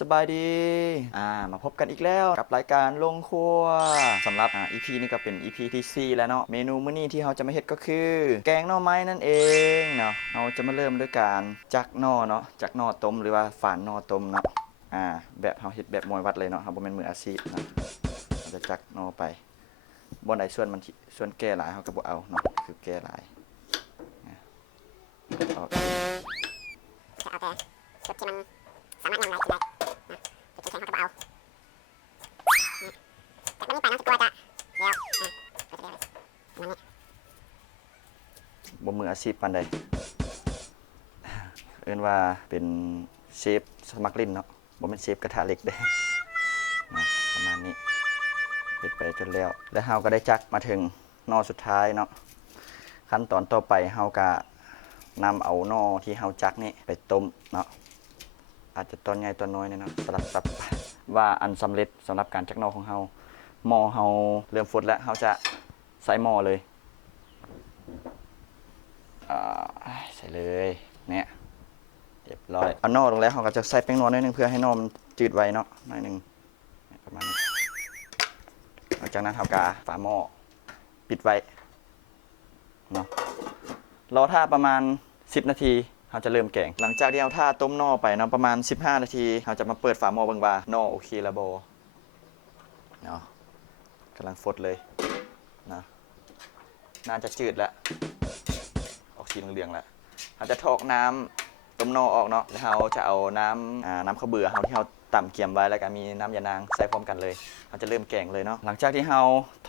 สบายดีมาพบกันอีกแล้วกับรายการลงครัวสำหรับEP นี้ก็เป็น EP ที่ 4แล้วเนาะเมนูมื้อนี้ที่เราจะมาเฮ็ดก็คือแกงหน่อไม้นั่นเองเนาะเราจะมาเริ่มด้วยการจักหน่อเนาะจักหน่อต้มหรือว่าฝานหน่อต้มเนาะแบบเราเฮ็ดแบบมวยวัดเลยเนาะเราบ่แม่นมืออาชีพนะเราจะจักหน่อไปบ่ได้ส่วนแก่หลายเราก็บ่เอาเนาะคือแก่หลายเอาจะเอาแต่จุดที่มันสามารถนำอะไรกินได้นะจุดแข็งๆเขาก็เอาแต่วันนี้ไปน้องจะกลัวจะแล้วก็จะได้ประมาณนี้บ่มืออาชีพปานใดเอิ้นว่าเป็นเชฟสมัครเล่นเนาะบ่แม่นเชฟกระทะเหล็กเด้นะประมาณนี้เฮ็ดไปจนแล้วเฮาก็ได้จักมาถึงหน่อสุดท้ายเนาะขั้นตอนต่อไปเฮาก็นำเอาหน่อที่เฮาจักนี่ไปต้มเนาะอาจจะตอนใหญ่ตอนน้อยเนี่ยเนาะสลับซับว่าอันสำเร็จสำหรับการจักหน่อของเฮาหม้อเฮาเริ่มฟุดแล้วเฮาจะใส่หม้อเลยใส่เลยเนี่ยเรียบร้อยเอาหน่อลงแล้วเฮาก็จะใส่แป้งนัวหน่อยนึงเพื่อให้หน่อมันจืดไว้เนาะหน่อยนึงประมาณนี้หลังจากนั้นเฮากาฝาหม้อปิดไว้เนาะรอท่าประมาณ10 นาทีเราจะเริ่มแกงหลังจากที่เอาท่าต้มหน่อไปเนาะประมาณ15 นาทีเราจะมาเปิดฝาหม้อเบิ่งว่าหน่อโอเคแล้วบ่เนาะกำลังฟดเลยนะน่าจะจืดแล้วออกสีเหลืองๆแล้วเราจะทอกน้ำต้มหน่อออกเนาะแล้วเราจะเอาน้ำข้าวเบื่อเราที่เราต่ำเกี่ยมไว้แล้วก็มีน้ำยานางใส่พร้อมกันเลยเราจะเริ่มแกงเลยเนาะหลังจากที่เรา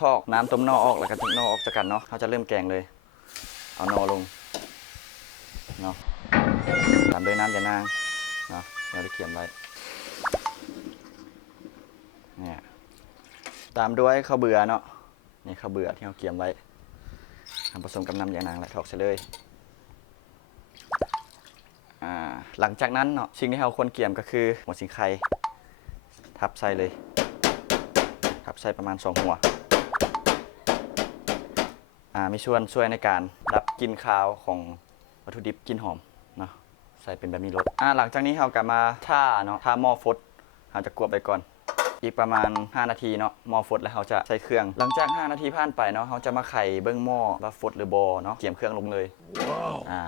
ทอกน้ำต้มหน่อออกแล้วก็ทิ้งหน่อออกจากกันเนาะเราจะเริ่มแกงเลยเอาหน่อลงเนาะตามด้วยน้ำยานางเนาะเราได้เขียนไว้เนี่ยตามด้วยข้าวเบื่อเนาะนี่ข้าวเบื่อที่เราเขียนไว้ผสมกับน้ำยานางและถอกใส่เลยหลังจากนั้นเนาะสิ่งที่เราควรเกี่ยมก็คือหัวสิงไข่ทับใส่เลยทับใส่ประมาณ2 หัวมีส่วนช่วยในการดับกลิ่นคาวของวัตถุดิบกลิ่นหอมเนาะใส่เป็นแบบมีรสหลังจากนี้เรากลับมาท่าเนาะท่าหม้อฟดเราจะกวบไปก่อนอีกประมาณ5 นาทีเนาะหม้อฟดแล้วเราจะใส่เครื่องหลังจาก5 นาทีผ่านไปเนาะเราจะมาไข่เบิ้งหม้อว่าฟดหรือบอเนาะเกี่ยมเครื่องลงเลย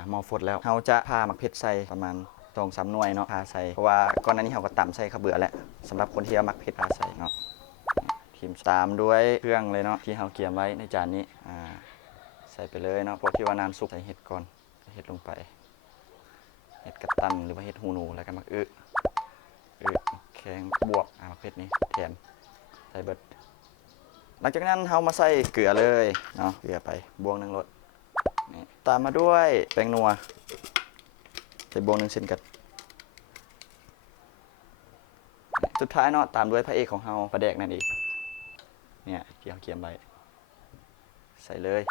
หม้อฟดแล้วเราจะพาหมักเพชรใส่ประมาณ2-3 หน่วยเนาะพาใส่เพราะว่าก่อนหน้านี้เราก็ตำใส่ข้าวเบื่อแหละสำหรับคนที่เอาหมักเพชรพาใส่เนาะทีมตามด้วยเครื่องเลยเนาะที่เราเกี่ยมไว้ในจานนี้ใส่ไปเลยเนาะพวกที่ว่าน้ำซุปใส่เห็ดก่อนเห็ดลงไปเห็ดกระตันหรือว่าเห็ดหูหนูแล้วก็มักแข็งบวกมักเผ็ดนี้แถมใส่เบิดหลังจากนั้นเรามาใส่เกลือเลยเนาะเกลือไปบวง1 รสนี่ตามมาด้วยแป้งนัวใส่บวง1 เส้นกันสุดท้ายเนาะตามด้วยพระเอกของเราปลาแดกนั่นเองเนี่ยเกี่ยวเขียมไปใส่เลย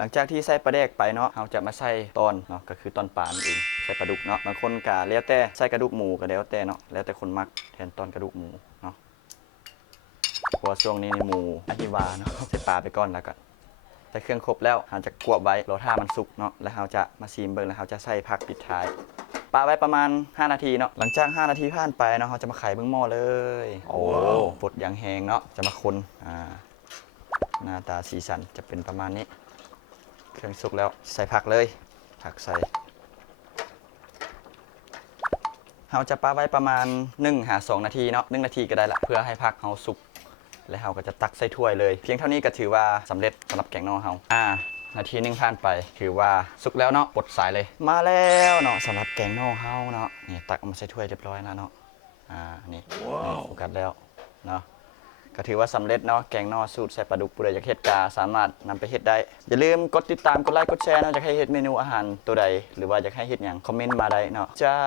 หลังจากที่ใส่ปลาแดกไปเนาะเราจะมาใส่ตอนเนาะก็คือตอนปลานั่นเองใส่ปลาดุกเนาะบางคนกะแล้วแต่ใส่กระดูกหมูก็แล้วแต่เนาะแล้วแต่คนมักแทนตอนกระดูกหมูเนาะเพราะว่าช่วงนี้หมูอหิวาเนาะใส่ปลาไปก่อนแล้วก็ใส่เครื่องครบแล้วเราจะกวบไว้รอท่ามันสุกเนาะแล้วเราจะมาซีมเบิ่งแล้วเราจะใส่ผักปิดท้ายปลาไว้ประมาณ5 นาทีเนาะหลังจาก5 นาทีผ่านไปเนาะเราจะมาไขเบิ่งหม้อเลยโอ้ฟดอย่างแห้งเนาะจะมาคนหน้าตาสีสันจะเป็นประมาณนี้เครื่องสุกแล้วใส่ผักเลยผักใส่เราจะปาไว้ประมาณ1-2 นาทีเนาะ1 นาทีก็ได้ละเพื่อให้ผักเราสุกแล้วเราก็จะตักใส่ถ้วยเลยเพียงเท่านี้ก็ถือว่าสำเร็จสำหรับแกงหน่อเรานาที1ผ่านไปถือว่าสุกแล้วเนาะปลดสายเลยมาแล้วเนาะสำหรับแกงหน่อเราเนาะนี่ตักออกมาใส่ถ้วยเรียบร้อยแล้วเนาะนี่โฟกัสแล้วเนาะก็ถือว่าสำเร็จเนาะแกงหน่อสูตรใส่ปลาดุกผู้ใดอยากเฮ็ดกาสามารถนำไปเฮ็ดได้อย่าลืมกดติดตามกดไลค์กดแชร์เนาะอยากให้เฮ็ดเมนูอาหารตัวใดหรือว่าอยากให้เฮ็ดหยังคอมเมนต์มาได้เนาะใช่